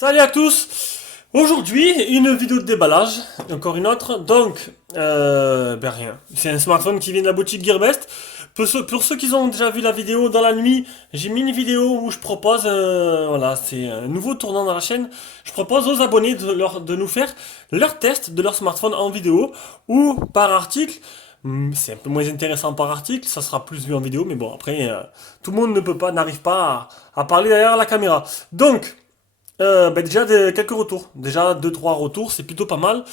Salut à tous! Aujourd'hui, une vidéo de déballage, encore une autre. Donc, rien. C'est un smartphone qui vient de la boutique Gearbest. Pour ceux qui ont déjà vu la vidéo dans la nuit, j'ai mis une vidéo où je propose, voilà, c'est un nouveau tournant dans la chaîne. Je propose aux abonnés de nous faire leur test de leur smartphone en vidéo ou par article. C'est un peu moins intéressant par article, ça sera plus vu en vidéo, mais bon, après, tout le monde n'arrive pas à parler derrière la caméra. Donc, déjà quelques retours. Déjà deux trois retours, c'est plutôt pas mal.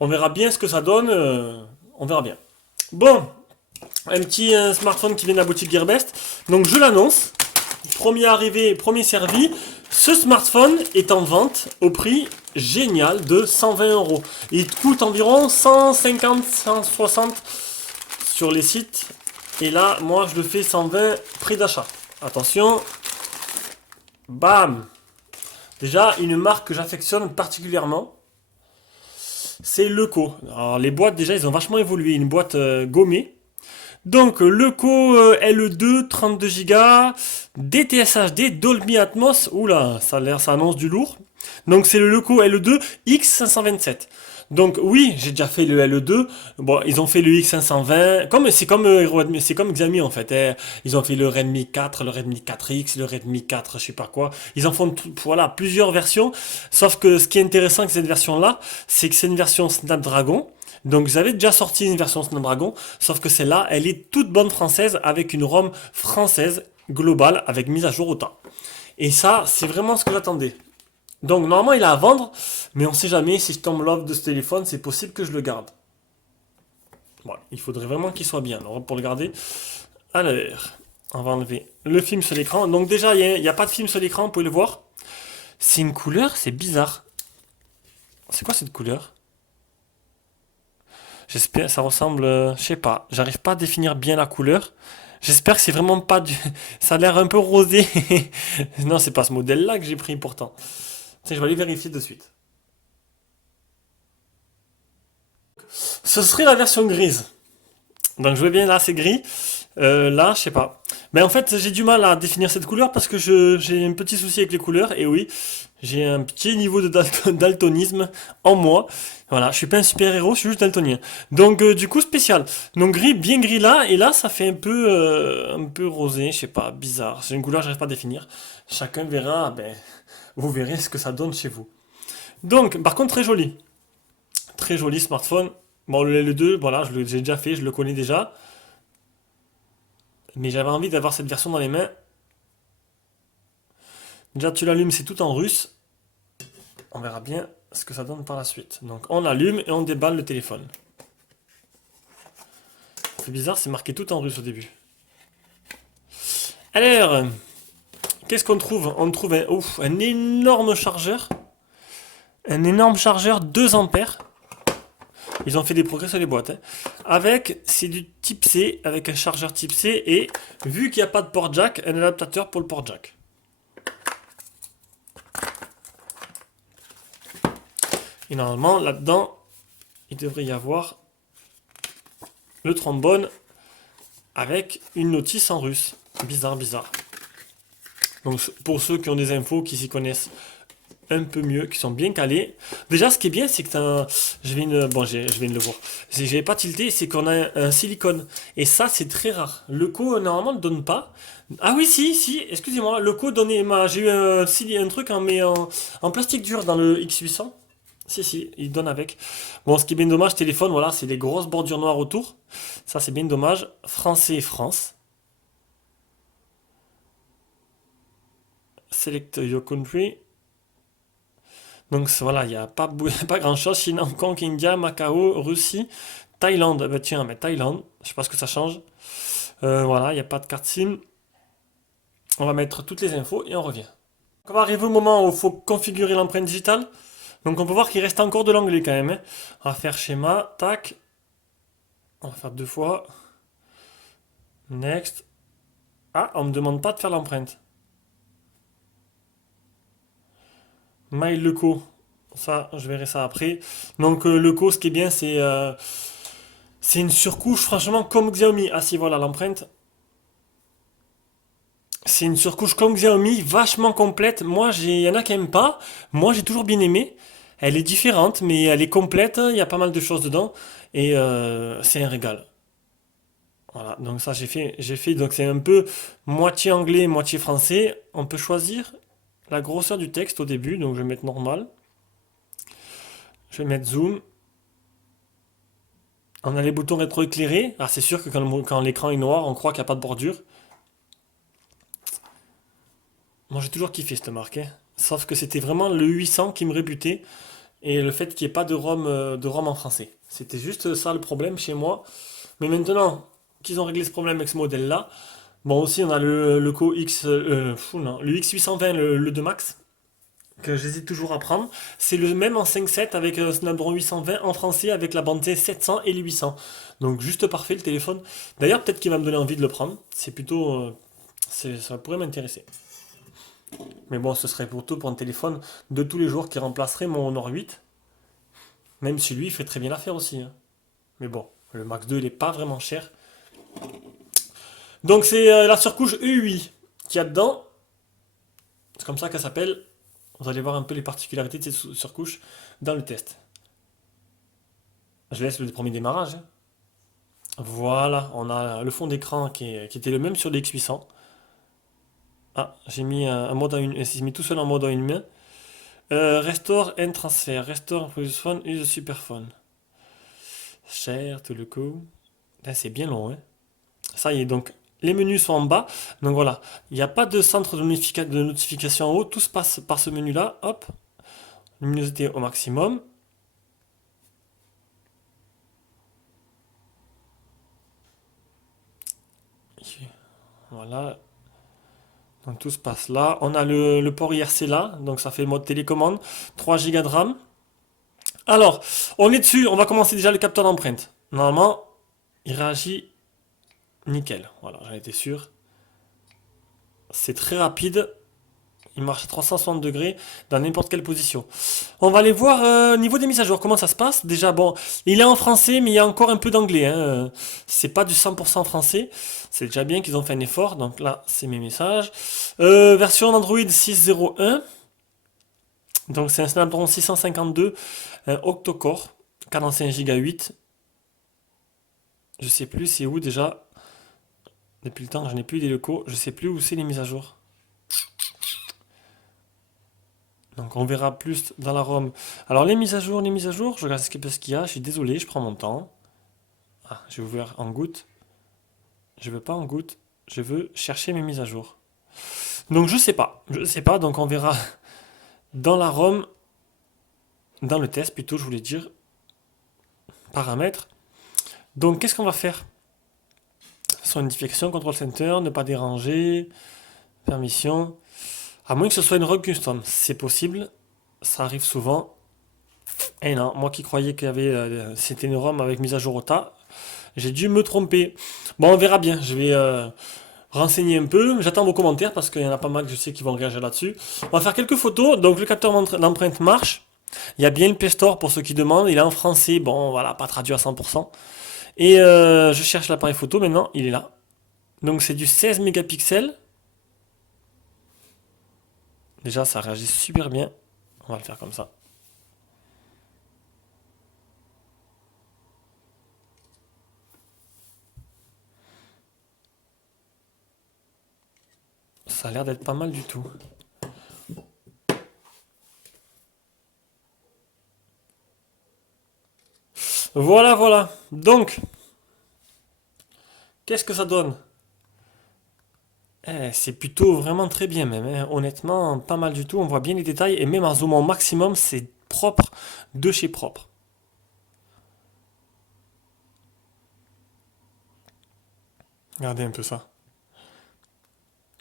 On verra bien ce que ça donne. On verra bien. Bon, un petit smartphone qui vient de la boutique Gearbest. Donc je l'annonce. Premier arrivé, premier servi. Ce smartphone est en vente au prix génial de 120 euros. Il coûte environ 150, 160 sur les sites. Et là, moi, je le fais 120 prix d'achat. Attention. Bam! Déjà, une marque que j'affectionne particulièrement, c'est Leco. Alors, les boîtes, déjà, ils ont vachement évolué. Une boîte gommée. Donc, Leco L2, 32 Go, DTS HD, Dolby Atmos. Oula, ça annonce du lourd. Donc, c'est le Leco L2 X527. Donc oui, j'ai déjà fait le L2. Bon, ils ont fait le X520. C'est comme Xiaomi en fait, hein. Ils ont fait le Redmi 4, le Redmi 4X, le Redmi 4, je sais pas quoi. Ils en font voilà plusieurs versions. Sauf que ce qui est intéressant avec cette version-là, c'est que c'est une version Snapdragon. Donc vous avez déjà sorti une version Snapdragon, sauf que celle-là, elle est toute bonne française avec une ROM française globale avec mise à jour au temps. Et ça, c'est vraiment ce que j'attendais. Donc normalement il a à vendre, mais on sait jamais si je tombe love de ce téléphone, c'est possible que je le garde. Bon, il faudrait vraiment qu'il soit bien alors, pour le garder. Alors, on va enlever le film sur l'écran. Donc déjà, il n'y a pas de film sur l'écran, vous pouvez le voir. C'est une couleur, c'est bizarre. C'est quoi cette couleur? J'espère, ça ressemble, je sais pas, j'arrive pas à définir bien la couleur. J'espère que c'est vraiment pas du... Ça a l'air un peu rosé. Non, c'est pas ce modèle-là que j'ai pris pourtant. Tiens, je vais aller vérifier de suite. Ce serait la version grise. Donc je vois bien là, c'est gris. Là, je sais pas. Mais en fait, j'ai du mal à définir cette couleur parce que j'ai un petit souci avec les couleurs. Et oui, j'ai un petit niveau de daltonisme en moi. Voilà, je suis pas un super-héros, je suis juste daltonien. Donc du coup, spécial. Donc gris, bien gris là, et là, ça fait un peu rosé, je sais pas, bizarre. C'est une couleur que j'arrive pas à définir. Chacun verra, ben, vous verrez ce que ça donne chez vous. Donc, par contre, très joli. Très joli smartphone. Bon, le L2, voilà, j'ai déjà fait, je le connais déjà. Mais j'avais envie d'avoir cette version dans les mains. Déjà, tu l'allumes, c'est tout en russe. On verra bien ce que ça donne par la suite. Donc, on allume et on déballe le téléphone. C'est bizarre, c'est marqué tout en russe au début. Alors, qu'est-ce qu'on trouve? On trouve un énorme chargeur. Un énorme chargeur 2 ampères. Ils ont fait des progrès sur les boîtes, hein. C'est du type C, avec un chargeur type C, et vu qu'il n'y a pas de port jack, un adaptateur pour le port jack. Et normalement, là-dedans, il devrait y avoir le trombone avec une notice en russe. Bizarre, bizarre. Donc pour ceux qui ont des infos, qui s'y connaissent un peu mieux, qui sont bien calés. Déjà, ce qui est bien, c'est que je viens de le voir. J'ai pas tilté, c'est qu'on a un silicone. Et ça, c'est très rare. Le co, normalement, ne donne pas. Ah oui, si, excusez-moi. Le co donnait, j'ai eu un truc en plastique dur dans le X800. Si, il donne avec. Bon, ce qui est bien dommage, téléphone, voilà, c'est les grosses bordures noires autour. Ça, c'est bien dommage. Français et France. Select your country. Donc voilà, il n'y a pas, pas grand-chose. Chine, Hong Kong, India, Macao, Russie, Thaïlande. Bah tiens, mais Thaïlande, je sais pas ce que ça change. Voilà, il n'y a pas de carte SIM. On va mettre toutes les infos et on revient. On va arriver au moment où il faut configurer l'empreinte digitale. Donc on peut voir qu'il reste encore de l'anglais quand même, hein. On va faire schéma, tac. On va faire 2 fois. Next. Ah, on me demande pas de faire l'empreinte. MyLeco. Ça, je verrai ça après. Donc Leco, ce qui est bien, c'est une surcouche, franchement, comme Xiaomi. Ah si, voilà l'empreinte. C'est une surcouche comme Xiaomi, vachement complète. Il y en a qui aiment pas. Moi, j'ai toujours bien aimé. Elle est différente, mais elle est complète. Il y a pas mal de choses dedans. Et c'est un régal. Voilà, donc ça donc c'est un peu moitié anglais, moitié français. On peut choisir la grosseur du texte au début, donc je vais mettre normal. Je vais mettre zoom. On a les boutons rétroéclairés. Ah, c'est sûr que quand l'écran est noir, on croit qu'il n'y a pas de bordure. Moi, j'ai toujours kiffé cette marque, hein. Sauf que c'était vraiment le 800 qui me rébutait et le fait qu'il n'y ait pas de ROM en français. C'était juste ça le problème chez moi. Mais maintenant qu'ils ont réglé ce problème avec ce modèle-là, bon aussi on a le Co X, non, le X820, le 2 Max, que j'hésite toujours à prendre. C'est le même en 5.7 avec un Snapdragon 820 en français avec la bande 700 et les 800. Donc juste parfait le téléphone. D'ailleurs peut-être qu'il va me donner envie de le prendre. C'est plutôt, ça pourrait m'intéresser. Mais bon, ce serait plutôt pour un téléphone de tous les jours qui remplacerait mon Honor 8. Même si lui, il fait très bien l'affaire aussi, hein. Mais bon, le Max 2, il est pas vraiment cher. Donc c'est la surcouche UI qu'il y a dedans. C'est comme ça qu'elle s'appelle. Vous allez voir un peu les particularités de cette surcouche dans le test. Je laisse le premier démarrage, hein. Voilà, on a le fond d'écran qui était le même sur le X800. Ah, j'ai mis un mode j'ai mis tout seul en mode à une main. Restore and transfer. Restore previous phone, use superphone. Cher, tout le coup. Là, c'est bien long, hein. Ça y est, donc les menus sont en bas. Donc voilà, il n'y a pas de centre de notification en haut. Tout se passe par ce menu-là. Hop, luminosité au maximum. Voilà. Donc tout se passe là. On a le port IRC là. Donc ça fait mode télécommande. 3 Go de RAM. Alors, on est dessus. On va commencer déjà le capteur d'empreinte. Normalement, il réagit nickel. Voilà, j'en étais sûr. C'est très rapide. Il marche à 360 degrés dans n'importe quelle position. On va aller voir niveau des mises à jour, comment ça se passe. Déjà, bon, il est en français, mais il y a encore un peu d'anglais, hein. C'est pas du 100% français. C'est déjà bien qu'ils ont fait un effort. Donc là, c'est mes messages. Version Android 6.01. Donc c'est un Snapdragon 652, un octo-core, 45 Go 8. Je sais plus c'est où déjà. Depuis le temps, je n'ai plus les locaux. Je sais plus où c'est les mises à jour. Donc on verra plus dans la ROM. Alors les mises à jour, je regarde ce qu'il y a, je suis désolé, je prends mon temps. Ah, j'ai ouvert en goutte. Je veux pas en goutte, je veux chercher mes mises à jour. Donc je sais pas, donc on verra dans la ROM, dans le test plutôt, je voulais dire, paramètres. Donc qu'est-ce qu'on va faire? Son notification, control center, ne pas déranger, permission. À moins que ce soit une ROM custom, c'est possible, ça arrive souvent. Et non, moi qui croyais c'était une ROM avec mise à jour au tas, j'ai dû me tromper. Bon, on verra bien. Je vais renseigner un peu. J'attends vos commentaires parce qu'il y en a pas mal que je sais qui vont réagir là-dessus. On va faire quelques photos. Donc, le capteur d'empreinte marche. Il y a bien le Play Store pour ceux qui demandent. Il est en français. Bon, voilà, pas traduit à 100%. Et je cherche l'appareil photo maintenant. Il est là. Donc, c'est du 16 mégapixels. Déjà, ça réagit super bien. On va le faire comme ça. Ça a l'air d'être pas mal du tout. Voilà, voilà. Donc, qu'est-ce que ça donne? C'est plutôt vraiment très bien même, hein. Honnêtement, pas mal du tout. On voit bien les détails et même en zoomant au maximum, c'est propre de chez propre. Regardez un peu ça.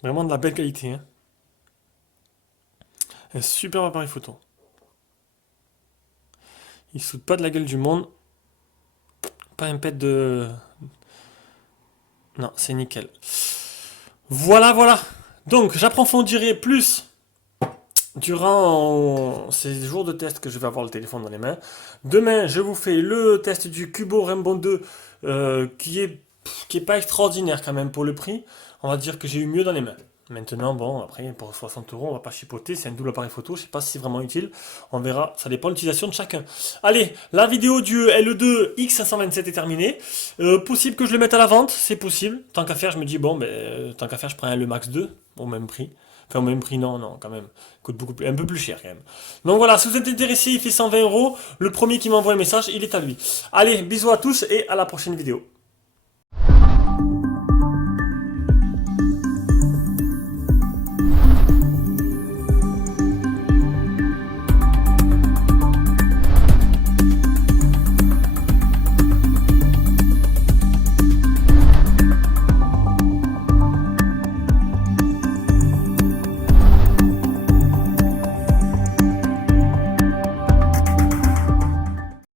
Vraiment de la belle qualité, hein. Un super appareil photo. Il saute pas de la gueule du monde. Pas un pet de... Non, c'est nickel. Voilà, voilà. Donc, j'approfondirai plus durant ces jours de test que je vais avoir le téléphone dans les mains. Demain, je vous fais le test du Cubo Rainbow 2 qui est pas extraordinaire quand même pour le prix. On va dire que j'ai eu mieux dans les mains. Maintenant, bon, après, pour 60 euros, on va pas chipoter, c'est un double appareil photo, je sais pas si c'est vraiment utile, on verra, ça dépend de l'utilisation de chacun. Allez, la vidéo du L2 X527 est terminée. Possible que je le mette à la vente, c'est possible. Tant qu'à faire, je me dis, bon, ben, tant qu'à faire, je prends un Le Max 2, au même prix. Enfin, au même prix, non, non, quand même. Coûte beaucoup plus, un peu plus cher, quand même. Donc voilà, si vous êtes intéressé, il fait 120 euros. Le premier qui m'envoie un message, il est à lui. Allez, bisous à tous et à la prochaine vidéo.